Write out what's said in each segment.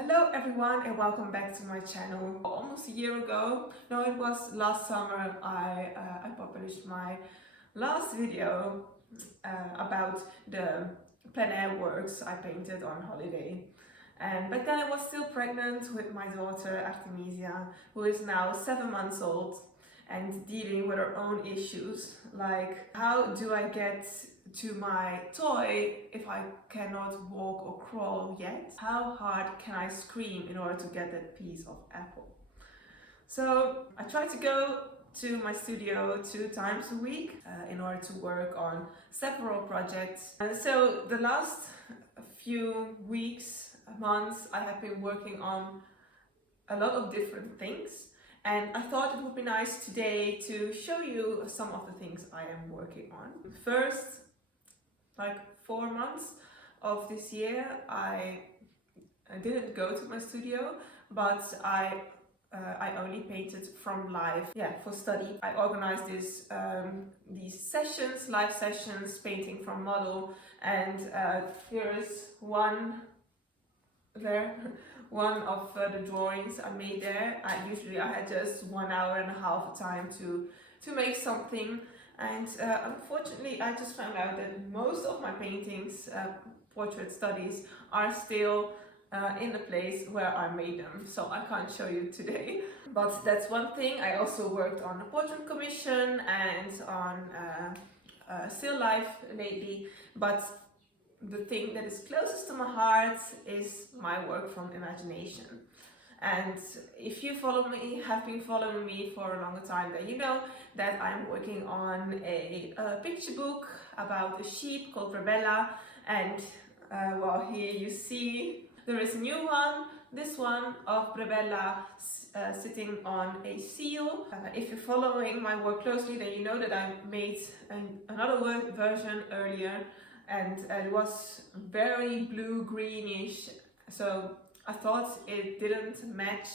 Hello everyone and welcome back to my channel. Almost a year ago, no it was last summer, I published my last video about the plein air works I painted on holiday. And back then I was still pregnant with my daughter Artemisia, who is now 7 months old and dealing with her own issues, like how do I get to my toy if I cannot walk or crawl yet? How hard can I scream in order to get that piece of apple? So I try to go to my studio 2 times a week in order to work on several projects. And so the last few weeks, months, I have been working on a lot of different things. And I thought it would be nice today to show you some of the things I am working on. First, like 4 months of this year, I didn't go to my studio, but I only painted from live, for study. I organized these sessions, live sessions, painting from model, and here is one there. One of the drawings I made there. Usually I had just 1 hour and a half of time to make something, and unfortunately I just found out that most of my paintings, portrait studies, are still in the place where I made them, so I can't show you today. But that's one thing. I also worked on a portrait commission and on still life lately, but the thing that is closest to my heart is my work from imagination. And if you have been following me for a longer time, then you know that I'm working on a picture book about a sheep called Rebella. And well, here you see there is a new one, this one of Rebella sitting on a seal. If you're following my work closely, then you know that I made another version earlier, and it was very blue-greenish, so I thought it didn't match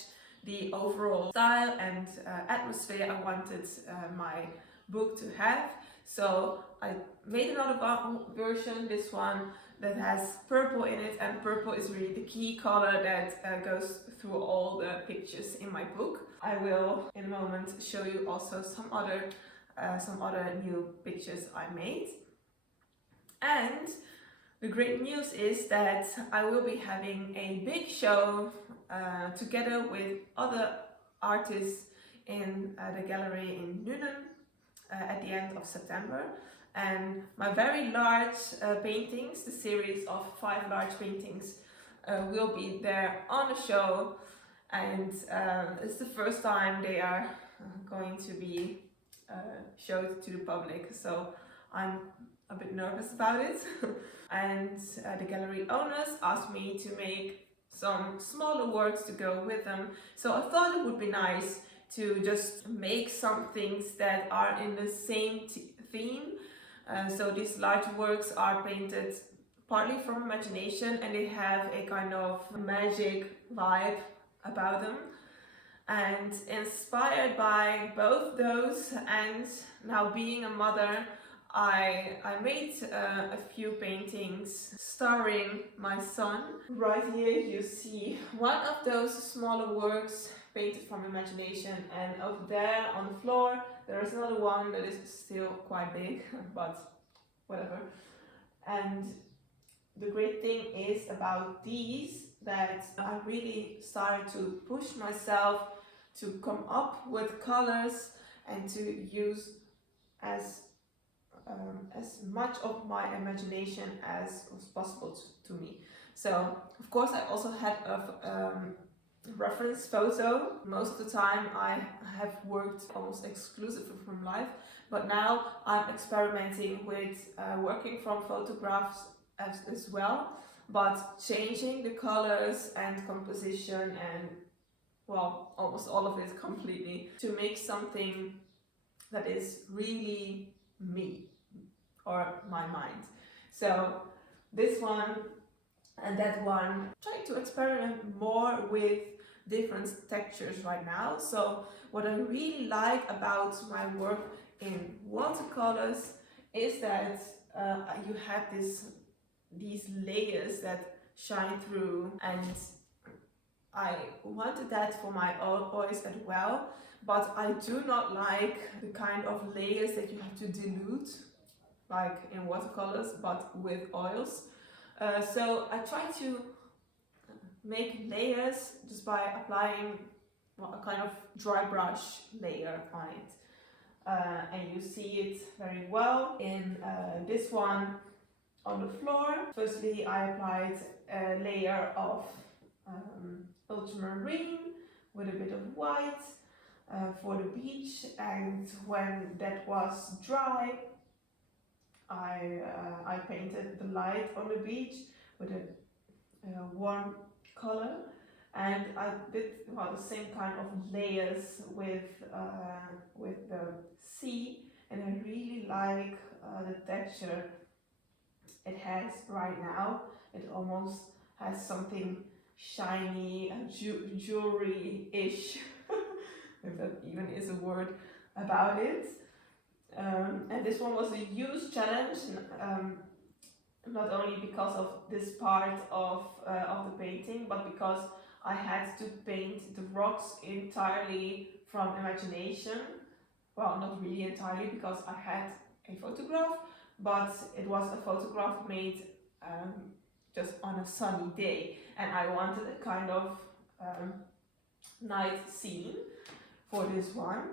the overall style and atmosphere I wanted my book to have. So I made another version, this one, that has purple in it, and purple is really the key color that goes through all the pictures in my book. I will in a moment show you also some other new pictures I made. And the great news is that I will be having a big show together with other artists in the gallery in Nuenen at the end of September. And my very large paintings, the series of 5 large paintings, will be there on the show. And it's the first time they are going to be showed to the public, so I'm a bit nervous about it. And the gallery owners asked me to make some smaller works to go with them, so I thought it would be nice to just make some things that are in the same theme. So these large works are painted partly from imagination, and they have a kind of magic vibe about them. And inspired by both those and now being a mother, I made a few paintings starring my son. Right here you see one of those smaller works painted from imagination, and over there on the floor there is another one that is still quite big, but whatever. And the great thing is about these that I really started to push myself to come up with colors and to use as much of my imagination as was possible to me. So of course I also had a reference photo. Most of the time I have worked almost exclusively from life, but now I'm experimenting with working from photographs as well, but changing the colors and composition and, well, almost all of it completely, to make something that is really me or my mind. So this one and that one, trying to experiment more with different textures right now. So what I really like about my work in watercolors is that you have these layers that shine through, and I wanted that for my oils as well, but I do not like the kind of layers that you have to dilute, like in watercolors, but with oils. So I try to make layers just by applying a kind of dry brush layer on it. And you see it very well in this one on the floor. Firstly, I applied a layer of ultramarine with a bit of white for the beach, and when that was dry, I painted the light on the beach with a warm color, and I did the same kind of layers with the sea, and I really like the texture it has right now. It almost has something shiny and jewelry-ish, if that even is a word, about it. And this one was a huge challenge, not only because of this part of the painting, but because I had to paint the rocks entirely from imagination. Well, not really entirely, because I had a photograph, but it was a photograph made just on a sunny day, and I wanted a kind of night scene for this one.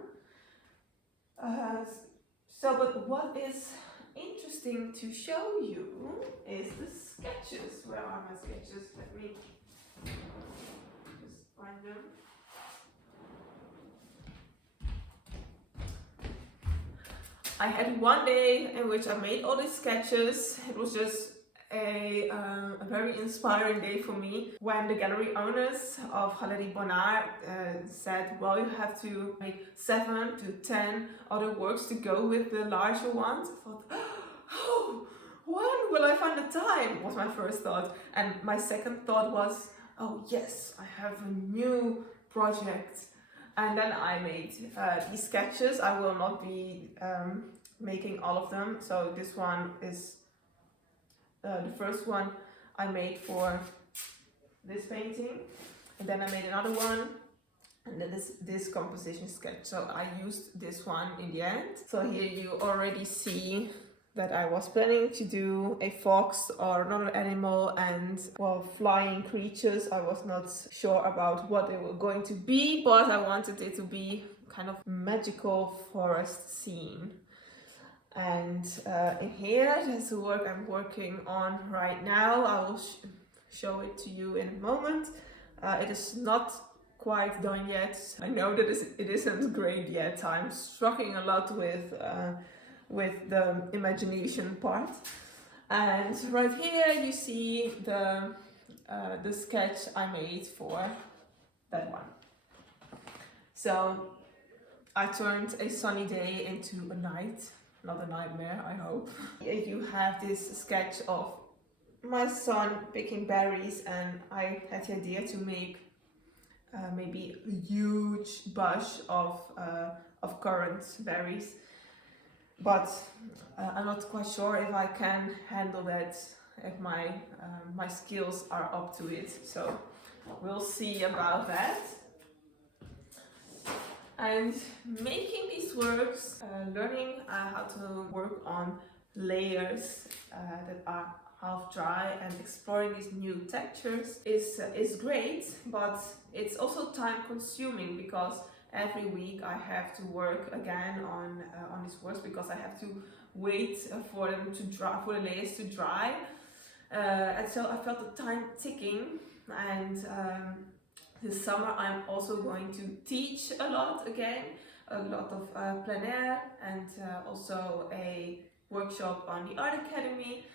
But what is interesting to show you is the sketches. Where are my sketches? Let me just find them. I had one day in which I made all these sketches. It was just a very inspiring day for me, when the gallery owners of Galerie Bonnard said, well, you have to make 7 to 10 other works to go with the larger ones. I thought, oh, when will I find the time? Was my first thought. And my second thought was, oh yes, I have a new project. And then I made these sketches. I will not be making all of them. So this one is the first one I made for this painting, and then I made another one, and then this composition sketch. So I used this one in the end. So here you already see that I was planning to do a fox or another animal, and well, flying creatures. I was not sure about what they were going to be, but I wanted it to be kind of magical forest scene. And in here, there's the work I'm working on right now. I will show it to you in a moment. It is not quite done yet. I know that it isn't great yet. I'm struggling a lot with the imagination part. And right here you see the sketch I made for that one. So I turned a sunny day into a night. Not a nightmare, I hope. You have this sketch of my son picking berries, and I had the idea to make maybe a huge bush of currant berries, but I'm not quite sure if I can handle that, if my skills are up to it. So we'll see about that. And making these works, learning how to work on layers that are half dry and exploring these new textures is great, but it's also time consuming, because every week I have to work again on these works, because I have to wait for them to dry, for the layers to dry, and so I felt the time ticking. And this summer I'm also going to teach a lot again, a lot of plein air, and also a workshop on the Art Academy.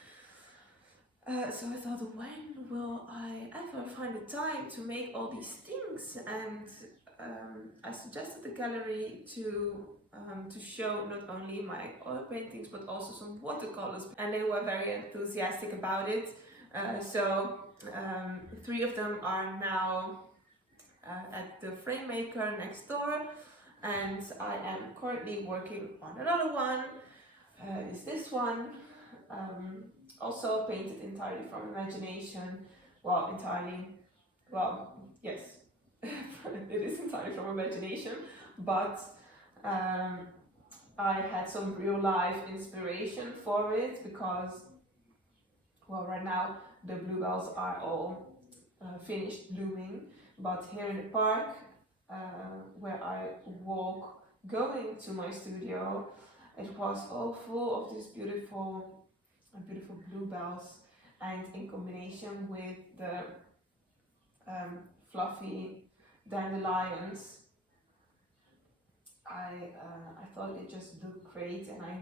So I thought, when will I ever find the time to make all these things? And I suggested the gallery to show not only my oil paintings but also some watercolors, and they were very enthusiastic about it. So 3 of them are now at the frame maker next door, and I am currently working on another one. Is this one, also painted entirely from imagination. Well, entirely, well, yes, it is entirely from imagination, but I had some real life inspiration for it because, well, right now the bluebells are all finished blooming, but here in the park where I walk going to my studio, it was all full of these beautiful bluebells, and in combination with the fluffy dandelions, I thought it just looked great, and I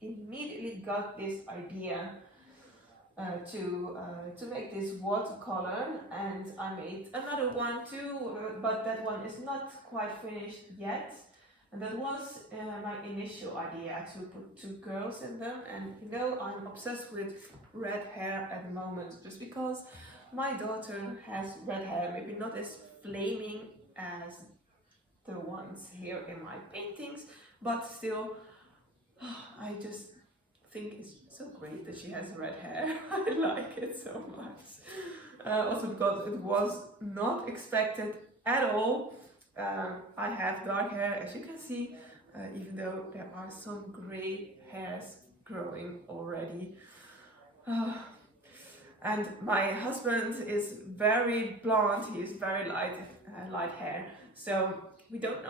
immediately got this idea to make this watercolor, and I made another one too, but that one is not quite finished yet. And that was my initial idea, to put two girls in them. And you know, I'm obsessed with red hair at the moment, just because my daughter has red hair, maybe not as flaming as the ones here in my paintings, but still, I just think it's so great that she has red hair. I like it so much. Also because it was not expected at all. I have dark hair, as you can see, even though there are some grey hairs growing already. And my husband is very blonde, he is very light hair, so we don't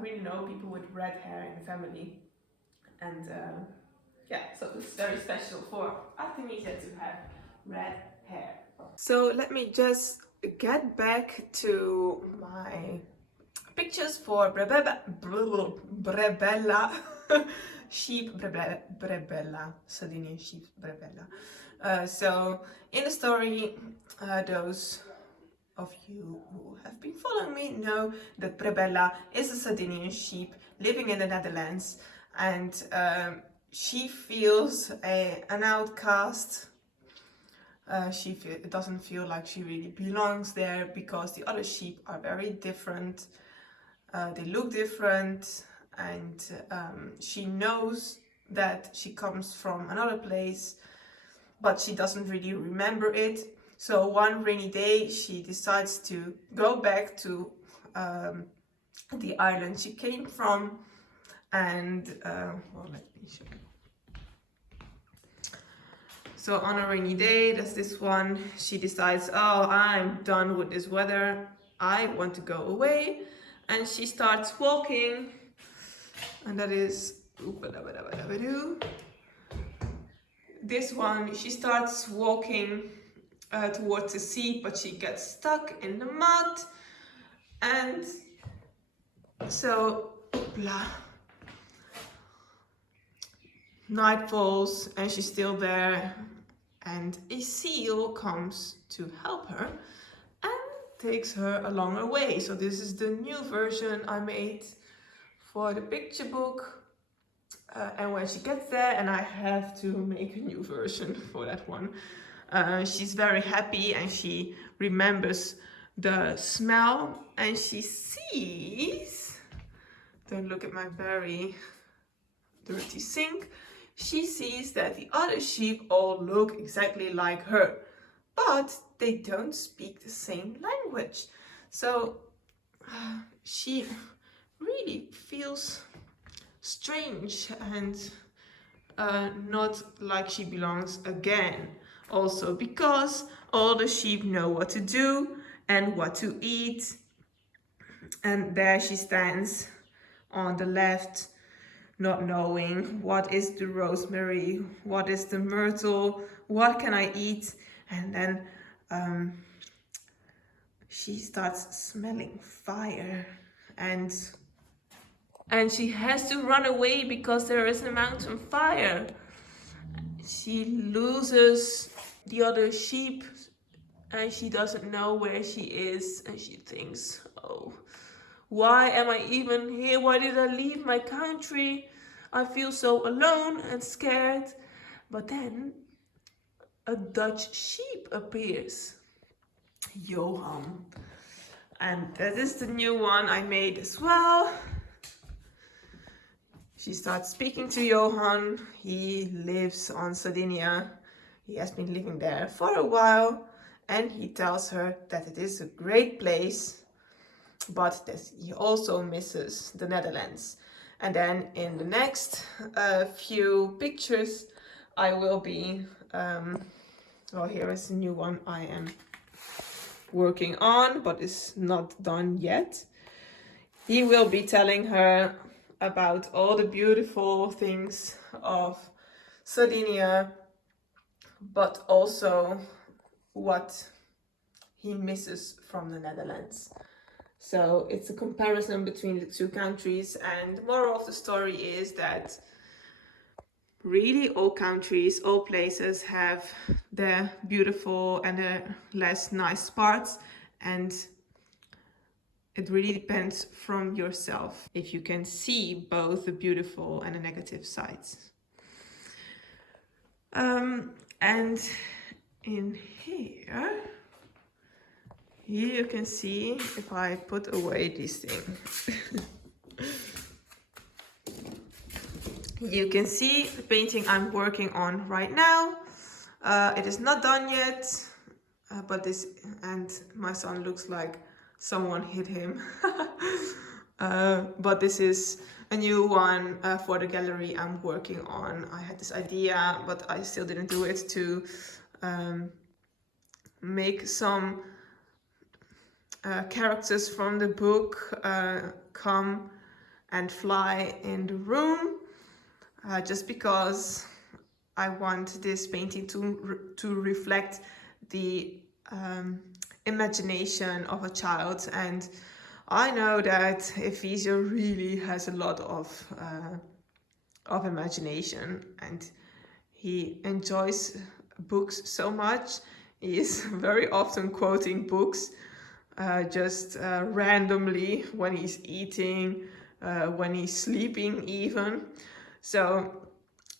really know people with red hair in the family. And yeah, so it's very special for Artemisia to have red hair. So let me just get back to my pictures for Brebella sheep, Brebella, Sardinian sheep, Brebella. So in the story, those of you who have been following me know that Brebella is a Sardinian sheep living in the Netherlands, and she feels an outcast. She doesn't feel like she really belongs there because the other sheep are very different. They look different, and she knows that she comes from another place, but she doesn't really remember it. So one rainy day she decides to go back to the island she came from, and well, let me show you. So on a rainy day, that's this one, she decides, oh, I'm done with this weather, I want to go away, and she starts walking, and that is this one. She starts walking towards the sea, but she gets stuck in the mud, and so blah. Night falls and she's still there, and a seal comes to help her and takes her along her way. So this is the new version I made for the picture book, and when she gets there, and I have to make a new version for that one, she's very happy and she remembers the smell, and she sees, don't look at my very dirty sink, she sees that the other sheep all look exactly like her, but they don't speak the same language. So she really feels strange and not like she belongs again. Also because all the sheep know what to do and what to eat, and there she stands on the left, not knowing what is the rosemary, what is the myrtle, what can I eat. And then she starts smelling fire, and she has to run away because there is a mountain fire. She loses the other sheep and she doesn't know where she is, and she thinks, oh, why am I even here? Why did I leave my country? I feel so alone and scared. But then a Dutch sheep appears, Johan. And that is the new one I made as well. She starts speaking to Johan. He lives on Sardinia. He has been living there for a while. and he tells her that it is a great place, but that he also misses the Netherlands. And then in the next few pictures I will be, well, here is a new one I am working on, but is not done yet. He will be telling her about all the beautiful things of Sardinia, but also what he misses from the Netherlands. So it's a comparison between the two countries, and the moral of the story is that really all countries, all places have their beautiful and their less nice parts, and it really depends from yourself if you can see both the beautiful and the negative sides. And in here you can see, if I put away this thing, you can see the painting I'm working on right now. It is not done yet, but this, and my son looks like someone hit him. But this is a new one for the gallery I'm working on. I had this idea, but I still didn't do it, to make some characters from the book come and fly in the room, just because I want this painting to reflect the imagination of a child. And I know that Ephesio really has a lot of imagination, and he enjoys books so much. He is very often quoting books just randomly when he's eating, when he's sleeping even. So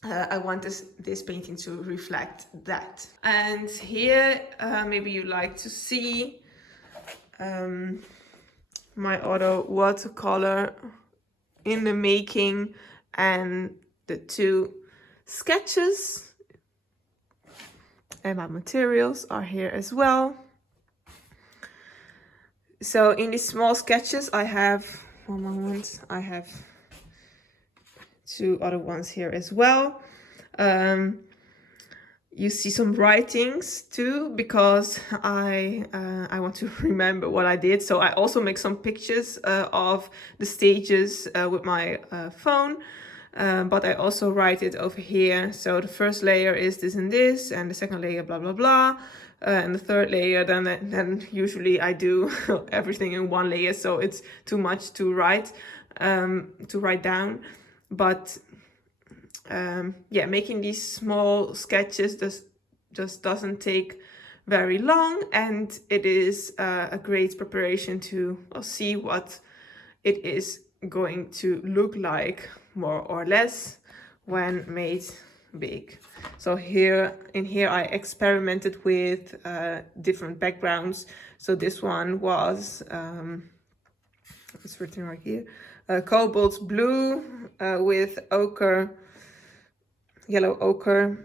I want this painting to reflect that. And here maybe you like to see my other watercolor in the making, and the two sketches, and my materials are here as well. So in these small sketches I have, one moment, I have two other ones here as well. You see some writings too, because I want to remember what I did. So I also make some pictures of the stages with my phone, but I also write it over here. So the first layer is this and this, and the second layer blah blah blah, and the third layer, then usually I do everything in one layer, so it's too much to write down. But yeah, making these small sketches just doesn't take very long, and it is a great preparation to see what it is going to look like, more or less, when made big. So in here I experimented with different backgrounds. So this one was it's written right here, cobalt blue with ochre, yellow ochre.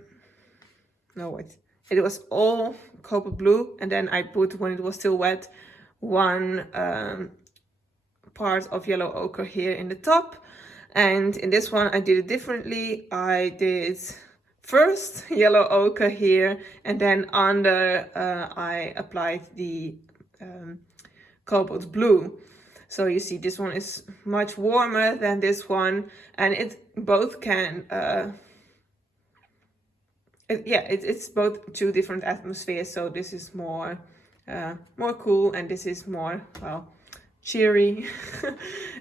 No, wait, it was all cobalt blue, and then I put, when it was still wet, one part of yellow ochre here in the top. And in this one I did it differently. I did first yellow ochre here, and then under I applied the cobalt blue. So you see this one is much warmer than this one, and it both can it's both two different atmospheres. So this is more cool, and this is more, well, cheery.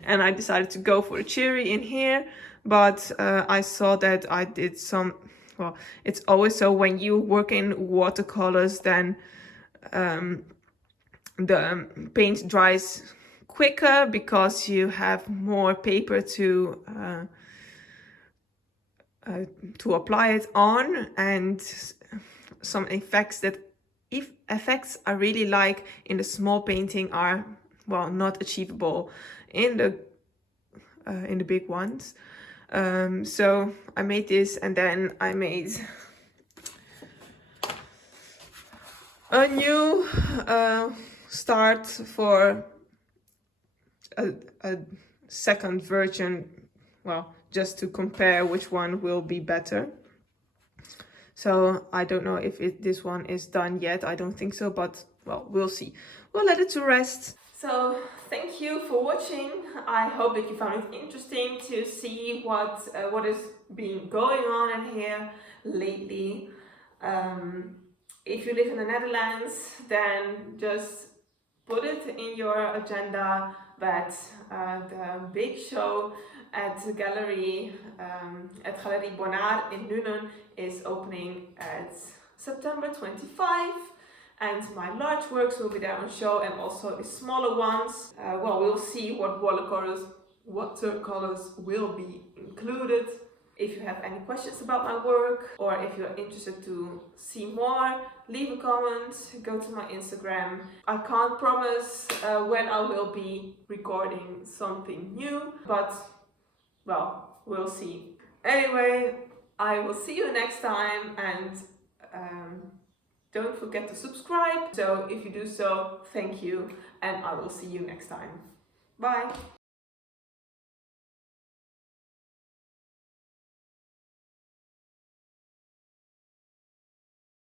And I decided to go for the cheery in here, but I saw that I did some, well, it's always so when you work in watercolors, then the paint dries quicker because you have more paper to apply it on, and some effects I really like in the small painting are, well, not achievable in the big ones. So I made this, and then I made a new start for a second version, well, just to compare which one will be better. So I don't know if this one is done yet. I don't think so, but well, we'll see. We'll let it to rest. So thank you for watching. I hope that you found it interesting to see what is been going on in here lately. If you live in the Netherlands, then just put it in your agenda that the big show at the gallery, at Galerie Bonnard in Nuenen, is opening at September 25, and my large works will be there on show, and also the smaller ones. Well, we'll see what watercolors will be included. If you have any questions about my work, or if you're interested to see more, leave a comment, go to my Instagram. I can't promise when I will be recording something new, but well, we'll see. Anyway, I will see you next time, and don't forget to subscribe. So if you do so, thank you, and I will see you next time. Bye!